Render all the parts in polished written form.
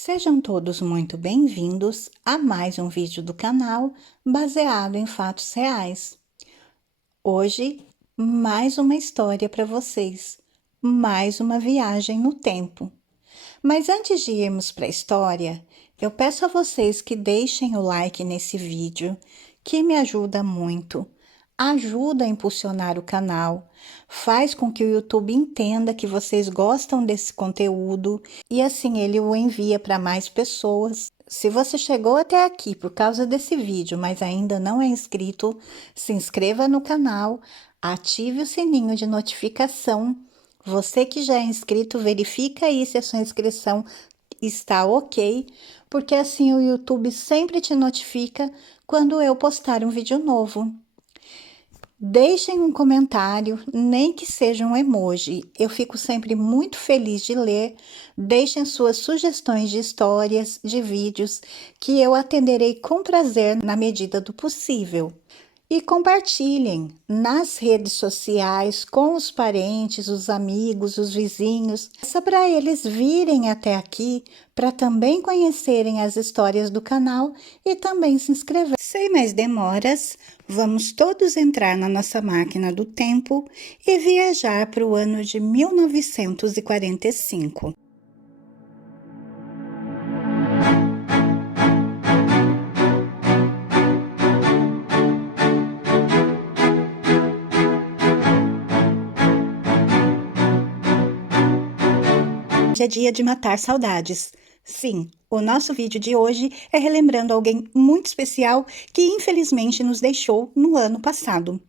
Sejam todos muito bem-vindos a mais um vídeo do canal baseado em fatos reais. Hoje, mais uma história para vocês, mais uma viagem no tempo. Mas antes de irmos para a história, eu peço a vocês que deixem o like nesse vídeo, que me ajuda muito. Ajuda a impulsionar o canal, faz com que o YouTube entenda que vocês gostam desse conteúdo e assim ele o envia para mais pessoas. Se você chegou até aqui por causa desse vídeo, mas ainda não é inscrito, se inscreva no canal, ative o sininho de notificação. Você que já é inscrito, verifica aí se a sua inscrição está ok, porque assim o YouTube sempre te notifica quando eu postar um vídeo novo. Deixem um comentário, nem que seja um emoji. Eu fico sempre muito feliz de ler. Deixem suas sugestões de histórias, de vídeos, que eu atenderei com prazer na medida do possível. E compartilhem nas redes sociais com os parentes, os amigos, os vizinhos, só para eles virem até aqui, para também conhecerem as histórias do canal e também se inscrever. Sem mais demoras, vamos todos entrar na nossa máquina do tempo e viajar para o ano de 1945. Hoje é dia de matar saudades. Sim, o nosso vídeo de hoje é relembrando alguém muito especial que infelizmente nos deixou no ano passado.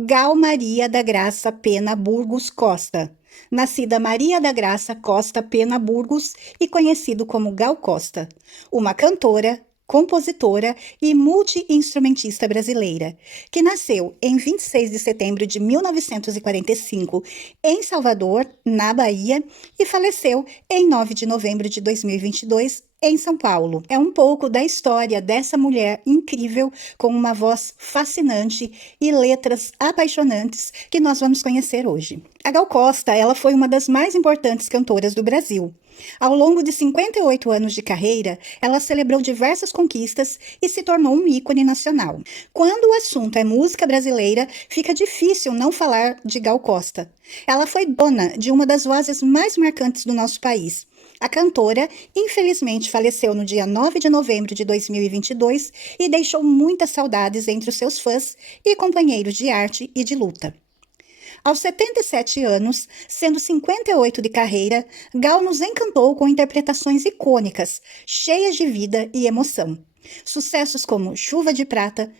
Gal Maria da Graça Pena Burgos Costa. Nascida Maria da Graça Costa Pena Burgos e conhecido como Gal Costa. Uma cantora, compositora e multi-instrumentista brasileira, que nasceu em 26 de setembro de 1945 em Salvador, na Bahia, e faleceu em 9 de novembro de 2022 em São Paulo. É um pouco da história dessa mulher incrível, com uma voz fascinante e letras apaixonantes que nós vamos conhecer hoje. A Gal Costa, ela foi uma das mais importantes cantoras do Brasil. Ao longo de 58 anos de carreira, ela celebrou diversas conquistas e se tornou um ícone nacional. Quando o assunto é música brasileira, fica difícil não falar de Gal Costa. Ela foi dona de uma das vozes mais marcantes do nosso país. A cantora, infelizmente, faleceu no dia 9 de novembro de 2022 e deixou muitas saudades entre os seus fãs e companheiros de arte e de luta. Aos 77 anos, sendo 58 de carreira, Gal nos encantou com interpretações icônicas, cheias de vida e emoção. Sucessos como Chuva de Prata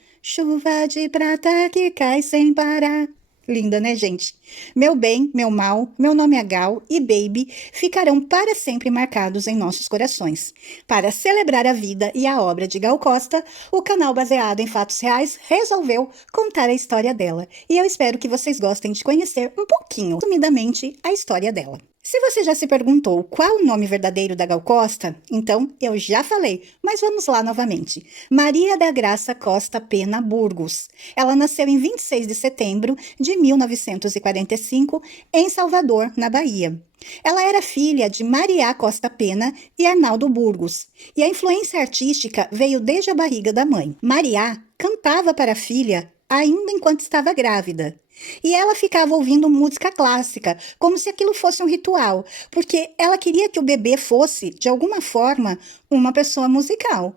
que cai sem parar. Linda, né, gente? Meu Bem, Meu Mal, Meu Nome é Gal e Baby ficarão para sempre marcados em nossos corações. Para celebrar a vida e a obra de Gal Costa, o canal baseado em fatos reais resolveu contar a história dela. E eu espero que vocês gostem de conhecer um pouquinho, sumidamente, a história dela. Se você já se perguntou qual o nome verdadeiro da Gal Costa, então eu já falei, mas vamos lá novamente. Maria da Graça Costa Pena Burgos. Ela nasceu em 26 de setembro de 1945 em Salvador, na Bahia. Ela era filha de Maria Costa Pena e Arnaldo Burgos, e a influência artística veio desde a barriga da mãe. Maria cantava para a filha ainda enquanto estava grávida. E ela ficava ouvindo música clássica, como se aquilo fosse um ritual, porque ela queria que o bebê fosse, de alguma forma, uma pessoa musical.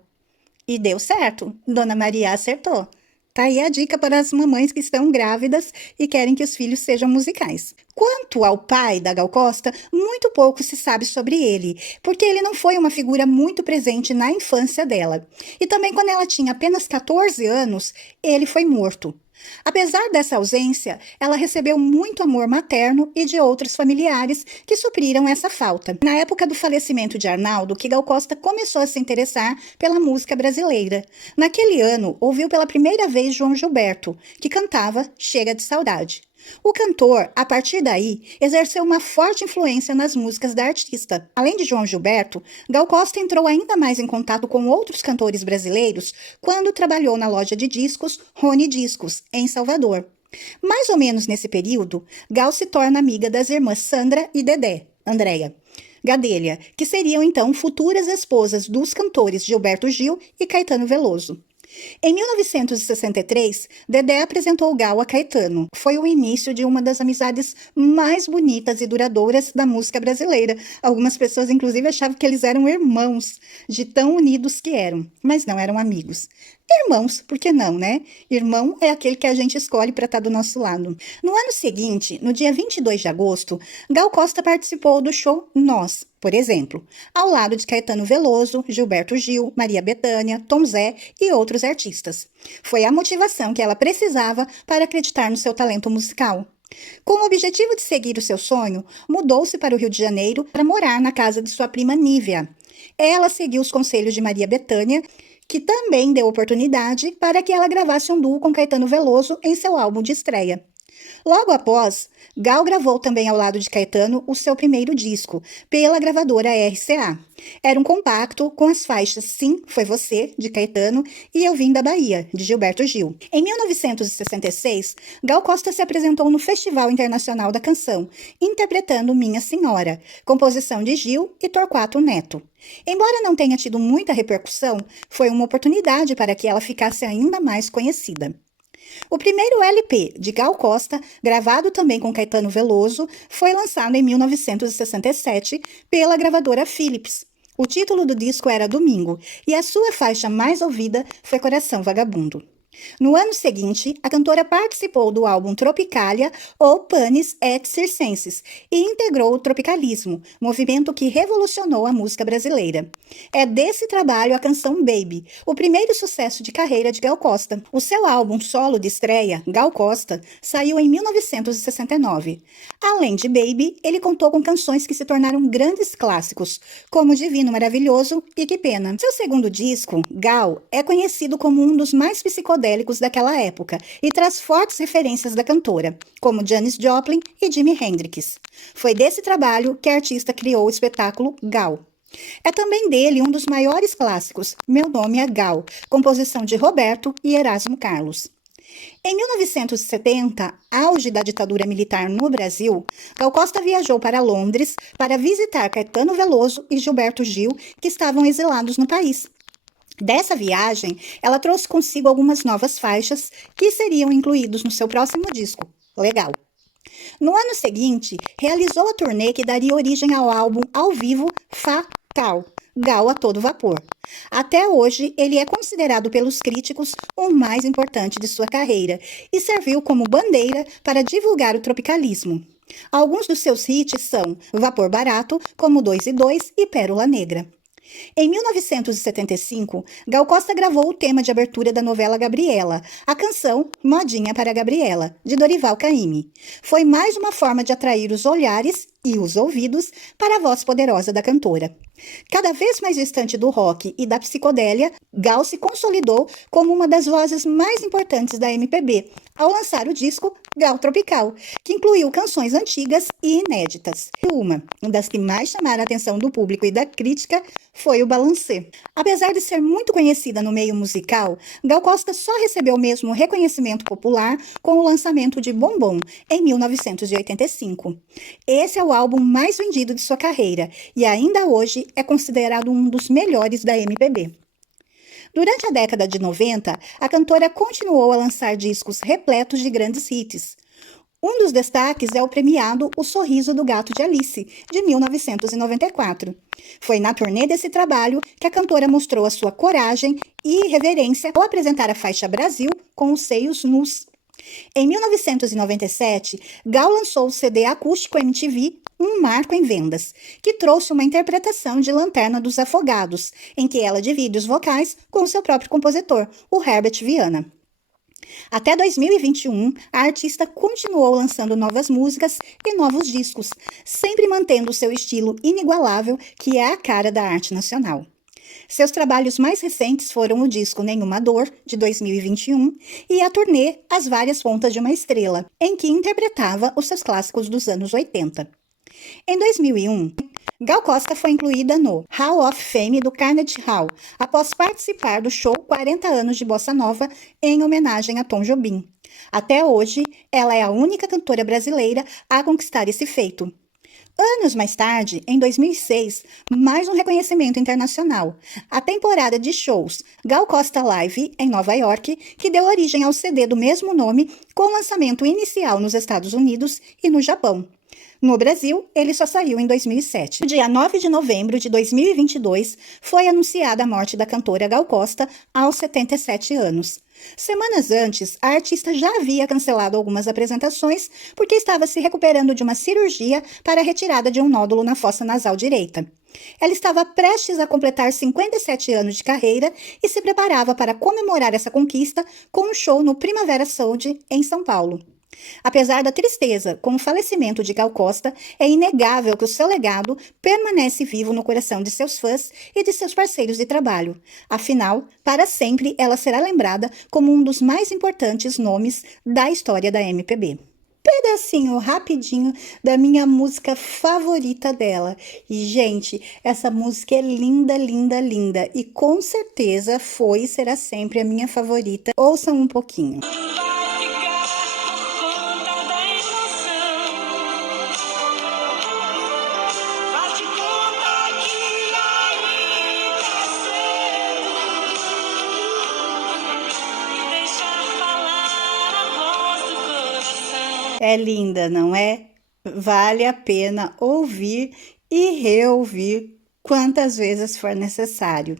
E deu certo, Dona Maria acertou. Tá aí a dica para as mamães que estão grávidas e querem que os filhos sejam musicais. Quanto ao pai da Gal Costa, muito pouco se sabe sobre ele, porque ele não foi uma figura muito presente na infância dela. E também quando ela tinha apenas 14 anos, ele foi morto. Apesar dessa ausência, ela recebeu muito amor materno e de outros familiares que supriram essa falta. Na época do falecimento de Arnaldo, que Gal Costa começou a se interessar pela música brasileira. Naquele ano, ouviu pela primeira vez João Gilberto, que cantava Chega de Saudade. O cantor, a partir daí, exerceu uma forte influência nas músicas da artista. Além de João Gilberto, Gal Costa entrou ainda mais em contato com outros cantores brasileiros quando trabalhou na loja de discos Rony Discos, em Salvador. Mais ou menos nesse período, Gal se torna amiga das irmãs Sandra e Dedé, Andréia. Gadelha, que seriam então futuras esposas dos cantores Gilberto Gil e Caetano Veloso. Em 1963, Dedé apresentou Gal a Caetano. Foi o início de uma das amizades mais bonitas e duradouras da música brasileira. Algumas pessoas, inclusive, achavam que eles eram irmãos, de tão unidos que eram, mas não eram amigos. Irmãos, por que não, né? Irmão é aquele que a gente escolhe para estar do nosso lado. No ano seguinte, no dia 22 de agosto, Gal Costa participou do show Nós, por exemplo, ao lado de Caetano Veloso, Gilberto Gil, Maria Bethânia, Tom Zé e outros artistas. Foi a motivação que ela precisava para acreditar no seu talento musical. Com o objetivo de seguir o seu sonho, mudou-se para o Rio de Janeiro para morar na casa de sua prima Nívia. Ela seguiu os conselhos de Maria Bethânia, que também deu oportunidade para que ela gravasse um duo com Caetano Veloso em seu álbum de estreia. Logo após, Gal gravou também ao lado de Caetano o seu primeiro disco, pela gravadora RCA. Era um compacto com as faixas Sim, Foi Você, de Caetano, e Eu Vim da Bahia, de Gilberto Gil. Em 1966, Gal Costa se apresentou no Festival Internacional da Canção, interpretando Minha Senhora, composição de Gil e Torquato Neto. Embora não tenha tido muita repercussão, foi uma oportunidade para que ela ficasse ainda mais conhecida. O primeiro LP de Gal Costa, gravado também com Caetano Veloso, foi lançado em 1967 pela gravadora Philips. O título do disco era Domingo e a sua faixa mais ouvida foi Coração Vagabundo. No ano seguinte, a cantora participou do álbum Tropicalia ou Panis et Circenses e integrou o tropicalismo, movimento que revolucionou a música brasileira. É desse trabalho a canção Baby, o primeiro sucesso de carreira de Gal Costa. O seu álbum solo de estreia, Gal Costa, saiu em 1969. Além de Baby, ele contou com canções que se tornaram grandes clássicos, como Divino Maravilhoso e Que Pena. Seu segundo disco, Gal, é conhecido como um dos mais psicodélicos daquela época e traz fortes referências da cantora, como Janis Joplin e Jimi Hendrix. Foi desse trabalho que a artista criou o espetáculo Gal. É também dele um dos maiores clássicos, Meu Nome é Gal, composição de Roberto e Erasmo Carlos. Em 1970, auge da ditadura militar no Brasil, Gal Costa viajou para Londres para visitar Caetano Veloso e Gilberto Gil, que estavam exilados no país. Dessa viagem, ela trouxe consigo algumas novas faixas que seriam incluídos no seu próximo disco, Legal. No ano seguinte, realizou a turnê que daria origem ao álbum ao vivo Fatal, Gal a todo vapor. Até hoje, ele é considerado pelos críticos o mais importante de sua carreira e serviu como bandeira para divulgar o tropicalismo. Alguns dos seus hits são Vapor Barato, Como 2 e 2 e Pérola Negra. Em 1975, Gal Costa gravou o tema de abertura da novela Gabriela, a canção Modinha para Gabriela, de Dorival Caymmi. Foi mais uma forma de atrair os olhares e os ouvidos para a voz poderosa da cantora. Cada vez mais distante do rock e da psicodélia, Gal se consolidou como uma das vozes mais importantes da MPB, ao lançar o disco Gal Tropical, que incluiu canções antigas e inéditas. Uma das que mais chamaram a atenção do público e da crítica foi o Balancê. Apesar de ser muito conhecida no meio musical, Gal Costa só recebeu mesmo reconhecimento popular com o lançamento de Bombom, em 1985. Esse é o álbum mais vendido de sua carreira e ainda hoje é considerado um dos melhores da MPB. Durante a década de 90, a cantora continuou a lançar discos repletos de grandes hits. Um dos destaques é o premiado O Sorriso do Gato de Alice, de 1994. Foi na turnê desse trabalho que a cantora mostrou a sua coragem e reverência ao apresentar a faixa Brasil com os seios nus. Em 1997, Gal lançou o CD acústico MTV Um Marco em Vendas, que trouxe uma interpretação de Lanterna dos Afogados, em que ela divide os vocais com o seu próprio compositor, o Herbert Viana. Até 2021, a artista continuou lançando novas músicas e novos discos, sempre mantendo seu estilo inigualável, que é a cara da arte nacional. Seus trabalhos mais recentes foram o disco Nenhuma Dor, de 2021, e a turnê As Várias Pontas de uma Estrela, em que interpretava os seus clássicos dos anos 80. Em 2001, Gal Costa foi incluída no Hall of Fame do Carnegie Hall, após participar do show 40 anos de Bossa Nova em homenagem a Tom Jobim. Até hoje, ela é a única cantora brasileira a conquistar esse feito. Anos mais tarde, em 2006, mais um reconhecimento internacional. A temporada de shows Gal Costa Live, em Nova York, que deu origem ao CD do mesmo nome, com lançamento inicial nos Estados Unidos e no Japão. No Brasil, ele só saiu em 2007. No dia 9 de novembro de 2022, foi anunciada a morte da cantora Gal Costa aos 77 anos. Semanas antes, a artista já havia cancelado algumas apresentações porque estava se recuperando de uma cirurgia para a retirada de um nódulo na fossa nasal direita. Ela estava prestes a completar 57 anos de carreira e se preparava para comemorar essa conquista com um show no Primavera Sound, em São Paulo. Apesar da tristeza com o falecimento de Gal Costa, é inegável que o seu legado permanece vivo no coração de seus fãs e de seus parceiros de trabalho. Afinal, para sempre ela será lembrada como um dos mais importantes nomes da história da MPB. Pedacinho rapidinho da minha música favorita dela. E, gente, essa música é linda, linda, linda. E com certeza foi e será sempre a minha favorita. Ouçam um pouquinho. É linda, não é? Vale a pena ouvir e reouvir quantas vezes for necessário.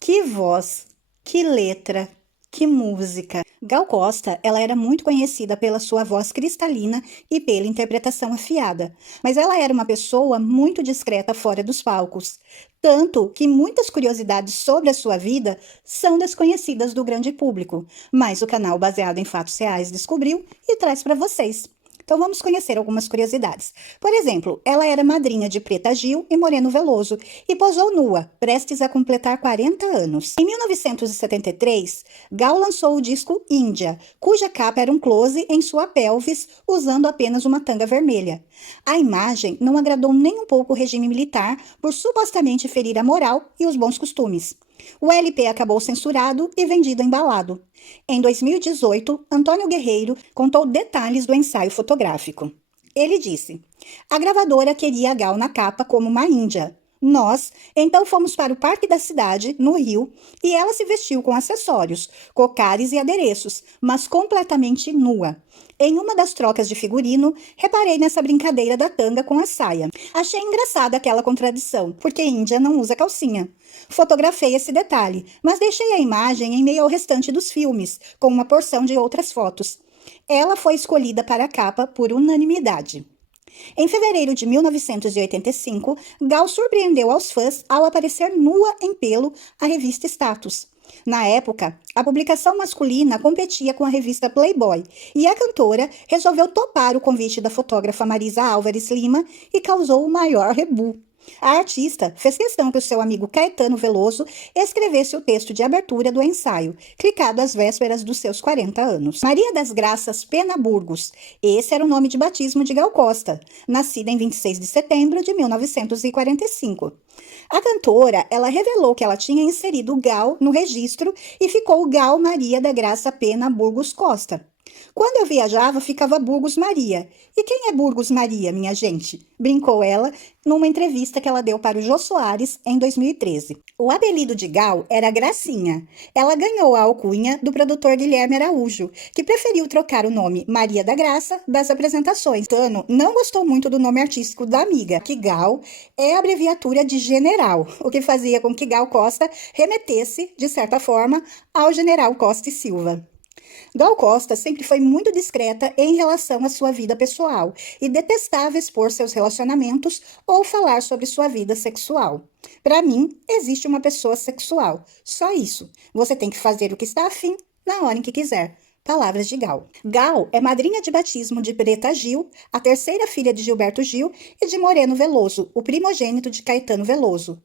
Que voz, que letra, que música! Gal Costa, ela era muito conhecida pela sua voz cristalina e pela interpretação afiada, mas ela era uma pessoa muito discreta fora dos palcos, tanto que muitas curiosidades sobre a sua vida são desconhecidas do grande público, mas o canal baseado em fatos reais descobriu e traz para vocês. Então vamos conhecer algumas curiosidades. Por exemplo, ela era madrinha de Preta Gil e Moreno Veloso e posou nua, prestes a completar 40 anos. Em 1973, Gal lançou o disco Índia, cuja capa era um close em sua pelvis, usando apenas uma tanga vermelha. A imagem não agradou nem um pouco o regime militar por supostamente ferir a moral e os bons costumes. O LP acabou censurado e vendido embalado. Em 2018, Antônio Guerreiro contou detalhes do ensaio fotográfico. Ele disse: a gravadora queria a Gal na capa como uma índia. Nós, então, fomos para o Parque da Cidade, no Rio, e ela se vestiu com acessórios, cocares e adereços, mas completamente nua. Em uma das trocas de figurino, reparei nessa brincadeira da tanga com a saia. Achei engraçada aquela contradição, porque índia não usa calcinha. Fotografei esse detalhe, mas deixei a imagem em meio ao restante dos filmes, com uma porção de outras fotos. Ela foi escolhida para a capa por unanimidade. Em fevereiro de 1985, Gal surpreendeu aos fãs ao aparecer nua em pelo à revista Status. Na época, a publicação masculina competia com a revista Playboy e a cantora resolveu topar o convite da fotógrafa Marisa Álvares Lima e causou o maior rebu. A artista fez questão que o seu amigo Caetano Veloso escrevesse o texto de abertura do ensaio, clicado às vésperas dos seus 40 anos. Maria das Graças Pena Burgos, esse era o nome de batismo de Gal Costa, nascida em 26 de setembro de 1945. A cantora, ela revelou que ela tinha inserido Gal no registro e ficou Gal Maria da Graça Pena Burgos Costa. Quando eu viajava, ficava Burgos Maria. E quem é Burgos Maria, minha gente? Brincou ela numa entrevista que ela deu para o Jô Soares em 2013. O apelido de Gal era Gracinha. Ela ganhou a alcunha do produtor Guilherme Araújo, que preferiu trocar o nome Maria da Graça das apresentações. Tano não gostou muito do nome artístico da amiga, que Gal é a abreviatura de general, o que fazia com que Gal Costa remetesse, de certa forma, ao general Costa e Silva. Gal Costa sempre foi muito discreta em relação à sua vida pessoal e detestava expor seus relacionamentos ou falar sobre sua vida sexual. Para mim, existe uma pessoa sexual. Só isso. Você tem que fazer o que está afim na hora em que quiser. Palavras de Gal. Gal é madrinha de batismo de Preta Gil, a terceira filha de Gilberto Gil e de Moreno Veloso, o primogênito de Caetano Veloso.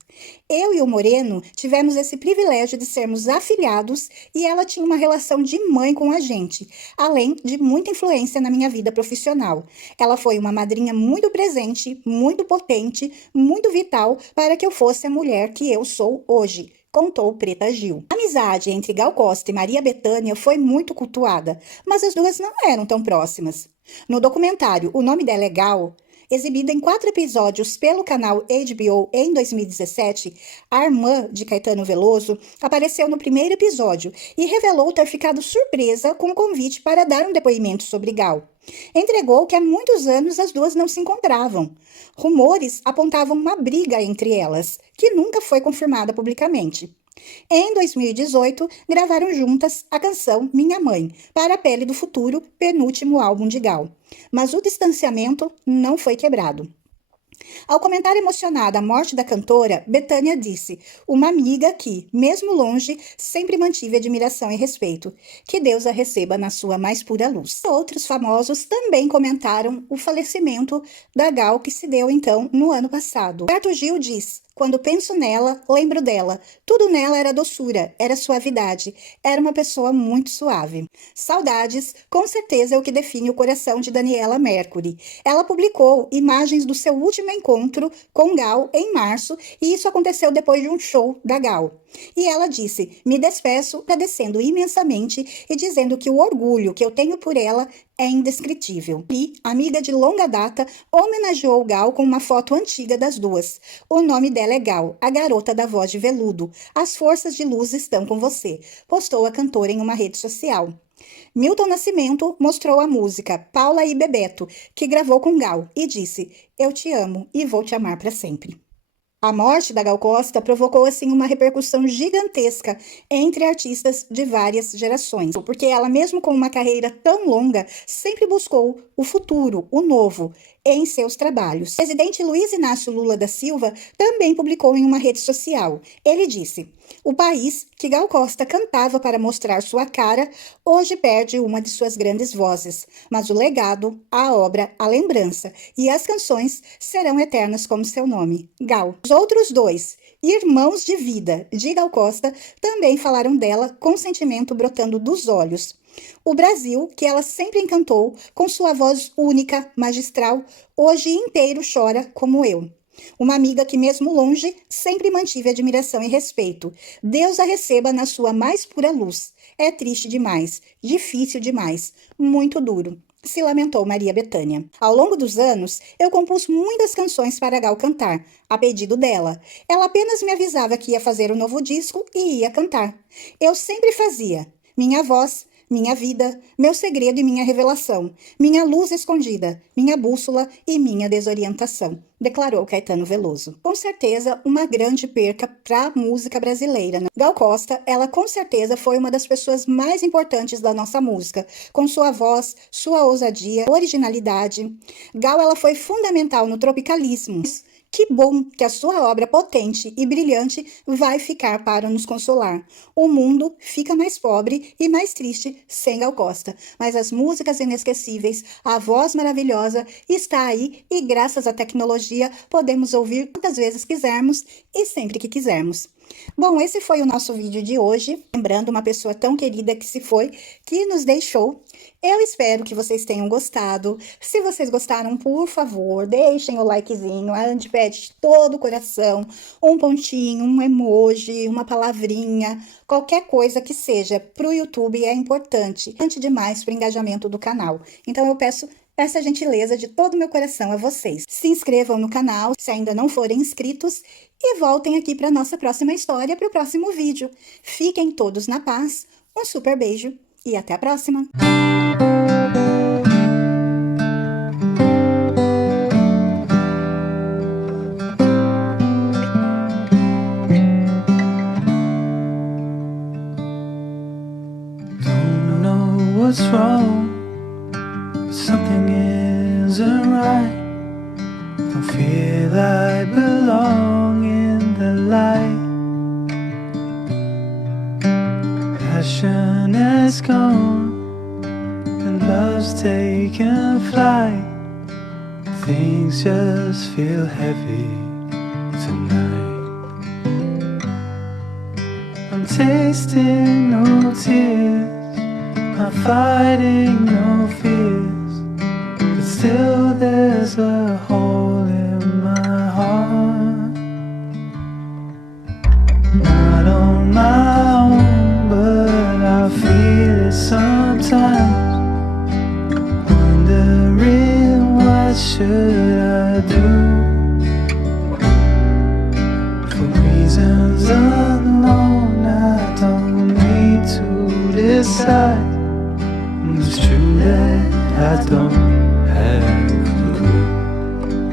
Eu e o Moreno tivemos esse privilégio de sermos afilhados e ela tinha uma relação de mãe com a gente, além de muita influência na minha vida profissional. Ela foi uma madrinha muito presente, muito potente, muito vital para que eu fosse a mulher que eu sou hoje, contou Preta Gil. A amizade entre Gal Costa e Maria Bethânia foi muito cultuada, mas as duas não eram tão próximas. No documentário O Nome Dela é Gal, Exibida em 4 episódios pelo canal HBO em 2017, a irmã de Caetano Veloso apareceu no primeiro episódio e revelou ter ficado surpresa com o convite para dar um depoimento sobre Gal. Entregou que há muitos anos as duas não se encontravam. Rumores apontavam uma briga entre elas, que nunca foi confirmada publicamente. Em 2018, gravaram juntas a canção Minha Mãe, para a Pele do Futuro, penúltimo álbum de Gal. Mas o distanciamento não foi quebrado. Ao comentar emocionada a morte da cantora, Bethânia disse: uma amiga que, mesmo longe, sempre mantive admiração e respeito. Que Deus a receba na sua mais pura luz. Outros famosos também comentaram o falecimento da Gal, que se deu então no ano passado. Roberto Gil diz: quando penso nela, lembro dela. Tudo nela era doçura, era suavidade. Era uma pessoa muito suave. Saudades, com certeza, é o que define o coração de Daniela Mercury. Ela publicou imagens do seu último encontro com Gal em março, e isso aconteceu depois de um show da Gal. E ela disse: me despeço agradecendo imensamente e dizendo que o orgulho que eu tenho por ela é indescritível. E, amiga de longa data, homenageou Gal com uma foto antiga das duas. O nome dela é Gal, a garota da voz de veludo. As forças de luz estão com você, postou a cantora em uma rede social. Milton Nascimento mostrou a música Paula e Bebeto, que gravou com Gal, e disse: eu te amo e vou te amar para sempre. A morte da Gal Costa provocou, assim, uma repercussão gigantesca entre artistas de várias gerações, porque ela, mesmo com uma carreira tão longa, sempre buscou o futuro, o novo, em seus trabalhos. O presidente Luiz Inácio Lula da Silva também publicou em uma rede social. Ele disse: o país que Gal Costa cantava para mostrar sua cara, hoje perde uma de suas grandes vozes, mas o legado, a obra, a lembrança e as canções serão eternas como seu nome, Gal. Os outros dois, irmãos de vida de Gal Costa, também falaram dela com sentimento brotando dos olhos. O Brasil, que ela sempre encantou, com sua voz única, magistral, hoje inteiro chora como eu. Uma amiga que, mesmo longe, sempre mantive admiração e respeito. Deus a receba na sua mais pura luz. É triste demais, difícil demais, muito duro, se lamentou Maria Bethânia. Ao longo dos anos, eu compus muitas canções para Gal cantar, a pedido dela. Ela apenas me avisava que ia fazer um novo disco e ia cantar. Eu sempre fazia. Minha voz, minha vida, meu segredo e minha revelação, minha luz escondida, minha bússola e minha desorientação, declarou Caetano Veloso. Com certeza, uma grande perca para a música brasileira. Gal Costa, ela com certeza foi uma das pessoas mais importantes da nossa música, com sua voz, sua ousadia, originalidade. Gal, ela foi fundamental no tropicalismo. Que bom que a sua obra potente e brilhante vai ficar para nos consolar. O mundo fica mais pobre e mais triste sem Gal Costa, mas as músicas inesquecíveis, a voz maravilhosa está aí e graças à tecnologia podemos ouvir quantas vezes quisermos e sempre que quisermos. Bom, esse foi o nosso vídeo de hoje, lembrando uma pessoa tão querida que se foi, que nos deixou. Eu espero que vocês tenham gostado. Se vocês gostaram, por favor, deixem o likezinho, a gente pede de todo o coração, um pontinho, um emoji, uma palavrinha, qualquer coisa que seja para o YouTube é importante demais para o engajamento do canal. Então eu peço essa gentileza de todo o meu coração a vocês. Se inscrevam no canal, se ainda não forem inscritos, e voltem aqui para a nossa próxima história, para o próximo vídeo. Fiquem todos na paz, um super beijo e até a próxima! Don't know what's wrong. Something isn't right. Don't feel I belong in the light. Passion has gone and love's taken flight. Things just feel heavy tonight. I'm tasting no tears, I'm fighting no fears, but still there's a hole in my heart. Not on my own, but I feel it sometimes, wondering what should I It's true that I don't have